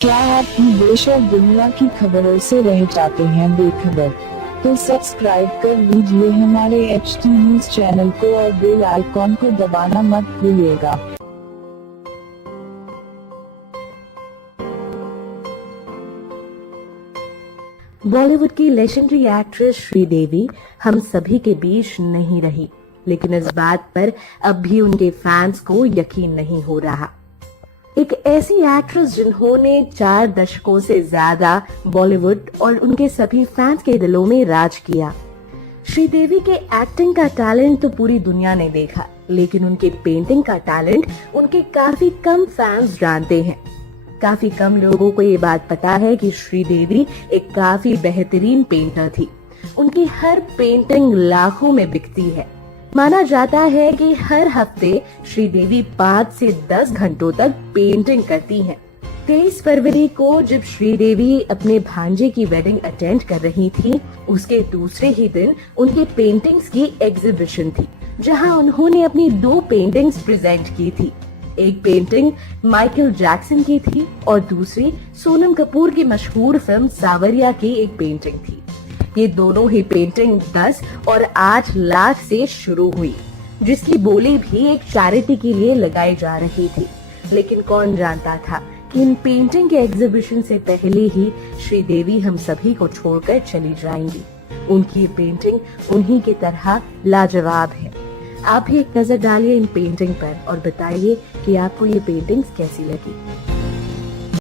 क्या आप देश और दुनिया की खबरों से रह जाते हैं बेखबर? तो सब्सक्राइब कर लीजिए हमारे HT न्यूज चैनल को और बेल आइकॉन को दबाना मत भूलिएगा। बॉलीवुड की लेजेंडरी एक्ट्रेस श्रीदेवी हम सभी के बीच नहीं रही, लेकिन इस बात पर अब भी उनके फैंस को यकीन नहीं हो रहा। एक ऐसी एक्ट्रेस जिन्होंने 4 दशकों से ज्यादा बॉलीवुड और उनके सभी फैंस के दिलों में राज किया। श्रीदेवी के एक्टिंग का टैलेंट तो पूरी दुनिया ने देखा, लेकिन उनके पेंटिंग का टैलेंट उनके काफी कम फैंस जानते हैं। काफी कम लोगों को ये बात पता है कि श्रीदेवी एक काफी बेहतरीन पेंटर थी। उनकी हर पेंटिंग लाखों में बिकती है। माना जाता है कि हर हफ्ते श्रीदेवी 5 से 10 घंटों तक पेंटिंग करती हैं। 23 फरवरी को जब श्रीदेवी अपने भांजे की वेडिंग अटेंड कर रही थी, उसके दूसरे ही दिन उनके पेंटिंग्स की एग्जीबिशन थी, जहां उन्होंने अपनी 2 पेंटिंग्स प्रेजेंट की थी। एक पेंटिंग माइकल जैक्सन की थी और दूसरी सोनम कपूर की मशहूर फिल्म सावरिया की एक पेंटिंग थी। ये दोनों ही पेंटिंग 10 और 8 लाख से शुरू हुई, जिसकी बोली भी एक चैरिटी के लिए लगाई जा रही थी। लेकिन कौन जानता था कि इन पेंटिंग के एग्जीबिशन से पहले ही श्रीदेवी हम सभी को छोड़कर चली जाएंगी। उनकी ये पेंटिंग उन्हीं की तरह लाजवाब है। आप भी एक नजर डालिए इन पेंटिंग पर और बताइए कि आपको ये पेंटिंग्स कैसी लगी।